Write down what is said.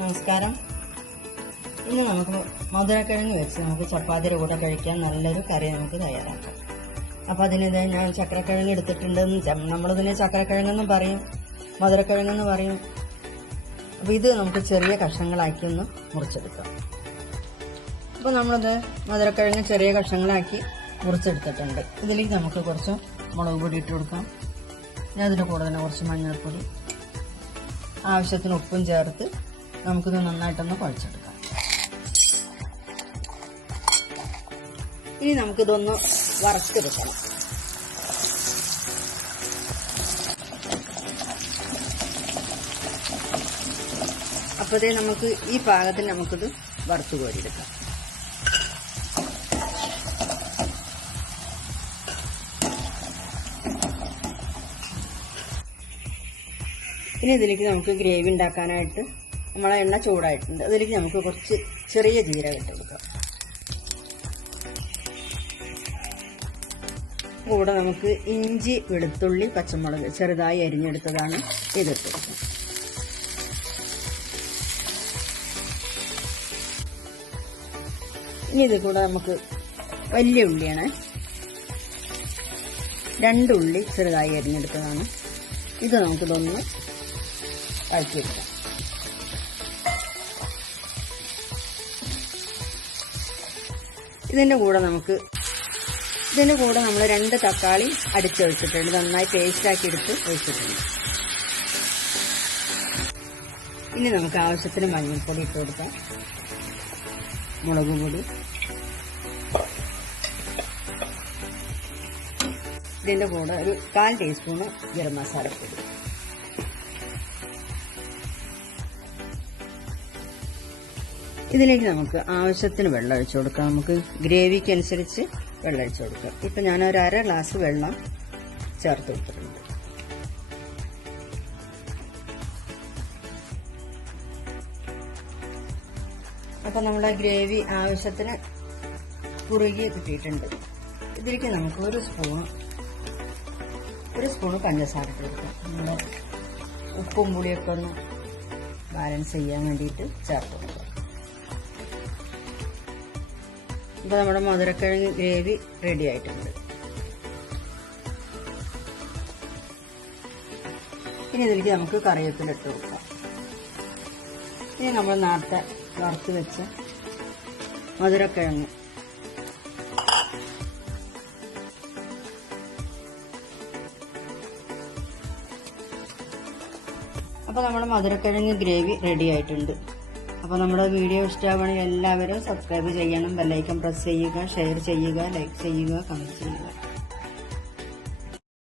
നമസ്കാരം. ഇന്ന് നമുക്ക് മധുരക്കിഴങ്ങ് വെച്ച് നമുക്ക് ചപ്പാത്തിയുടെ കൂടെ കഴിക്കാൻ നല്ലൊരു കറി നമുക്ക് തയ്യാറാക്കാം. അപ്പോൾ അതിനിത് ഞാൻ ചക്രക്കിഴങ്ങ് എടുത്തിട്ടുണ്ടെന്ന് നമ്മളിതിനെ ചക്രക്കിഴങ്ങെന്നും പറയും മധുരക്കിഴങ്ങെന്ന് പറയും. അപ്പോൾ ഇത് നമുക്ക് ചെറിയ കഷ്ണങ്ങളാക്കി ഒന്ന് മുറിച്ചെടുക്കാം. അപ്പോൾ നമ്മളിത് മധുരക്കിഴങ്ങ് ചെറിയ കഷ്ണങ്ങളാക്കി മുറിച്ചെടുത്തിട്ടുണ്ട്. ഇതിലേക്ക് നമുക്ക് കുറച്ച് മുളക് പൊടി ഇട്ട് കൊടുക്കാം. ഞാൻ അതിന്റെ കൂടെ തന്നെ കുറച്ച് മഞ്ഞൾപ്പൊടി ആവശ്യത്തിന് ഉപ്പും ചേർത്ത് നമുക്കിത് നന്നായിട്ടൊന്ന് കുഴച്ചെടുക്കാം. ഇനി നമുക്കിതൊന്ന് വറുത്തെടുക്കണം അപ്പോഴത്തേ നമുക്ക് ഈ പാകത്തിൽ നമുക്കിത് വറുത്ത് കോരിയെടുക്കാം. ഇനി ഇതിലേക്ക് നമുക്ക് ഗ്രേവി ഉണ്ടാക്കാനായിട്ട് നമ്മളെ എണ്ണ ചൂടായിട്ടുണ്ട്. അതിലേക്ക് നമുക്ക് കുറച്ച് ചെറിയ ജീരകം ഇട്ട് കൊടുക്കാം. കൂടെ നമുക്ക് ഇഞ്ചി വെളുത്തുള്ളി പച്ചമുളക് ചെറുതായി അരിഞ്ഞെടുത്തതാണ് ഇതിട്ട് ഇനി ഇത് കൂടെ നമുക്ക് വലിയ ഉള്ളിയാണ്. രണ്ടുള്ളി ചെറുതായി അരിഞ്ഞെടുത്തതാണ്. ഇത് നമുക്കിതൊന്ന് വഴറ്റിയെടുക്കാം ഇതിന്റെ കൂടെ നമുക്ക് ഇതിന്റെ കൂടെ നമ്മൾ രണ്ട് തക്കാളി അടിച്ചൊഴിച്ചിട്ടുണ്ട് നന്നായി പേസ്റ്റാക്കി എടുത്ത് ഒഴിച്ചിട്ടുണ്ട്. ഇനി നമുക്ക് ആവശ്യത്തിന് മഞ്ഞൾപ്പൊടി ഇട്ട് കൊടുക്കാം. മുളക് പൊടി. ഇതിന്റെ കൂടെ ഒരു കാൽ ടീസ്പൂണ് ഗരം മസാലപ്പൊടി ഇതിലേക്ക് നമുക്ക് ആവശ്യത്തിന് വെള്ളം ഒഴിച്ചു കൊടുക്കാം. നമുക്ക് ഗ്രേവിക്ക് അനുസരിച്ച് വെള്ളം ഒഴിച്ചു കൊടുക്കാം. ഇപ്പം ഞാൻ ഒരു അര ഗ്ലാസ് വെള്ളം ചേർത്ത് കൊടുത്തിട്ടുണ്ട്. അപ്പം നമ്മുടെ ഗ്രേവി ആവശ്യത്തിന് കുറുകി കിട്ടിയിട്ടുണ്ട്. ഇതിലേക്ക് നമുക്ക് ഒരു സ്പൂൺ ഒരു സ്പൂൺ പഞ്ചസാര ഇട്ട് കൊടുക്കാം. നമ്മുടെ ഉപ്പും പുളിയൊക്കെ ഒന്ന് ബാലൻസ് ചെയ്യാൻ വേണ്ടിയിട്ട് ചേർത്ത് ഇപ്പോൾ നമ്മുടെ മധുരക്കിഴങ്ങ് ഗ്രേവി റെഡി ആയിട്ടുണ്ട്. ഇനി ഇതിലേക്ക് നമുക്ക് കറിവേപ്പില ഇട്ട് കൊടുക്കാം. ഇനി നമ്മൾ നേരത്തെ വറുത്ത് വെച്ച മധുരക്കിഴങ്ങ്. അപ്പോൾ നമ്മുടെ മധുരക്കിഴങ്ങ് ഗ്രേവി റെഡി ആയിട്ടുണ്ട്. അപ്പോൾ നമ്മുടെ വീഡിയോ ഇഷ്ടമാണെങ്കിൽ എല്ലാവരും സബ്സ്ക്രൈബ് ചെയ്യണം ബെല്ലൈക്കൺ പ്രസ് ചെയ്യുക ഷെയർ ചെയ്യുക ലൈക്ക് ചെയ്യുക കമന്റ് ചെയ്യുക.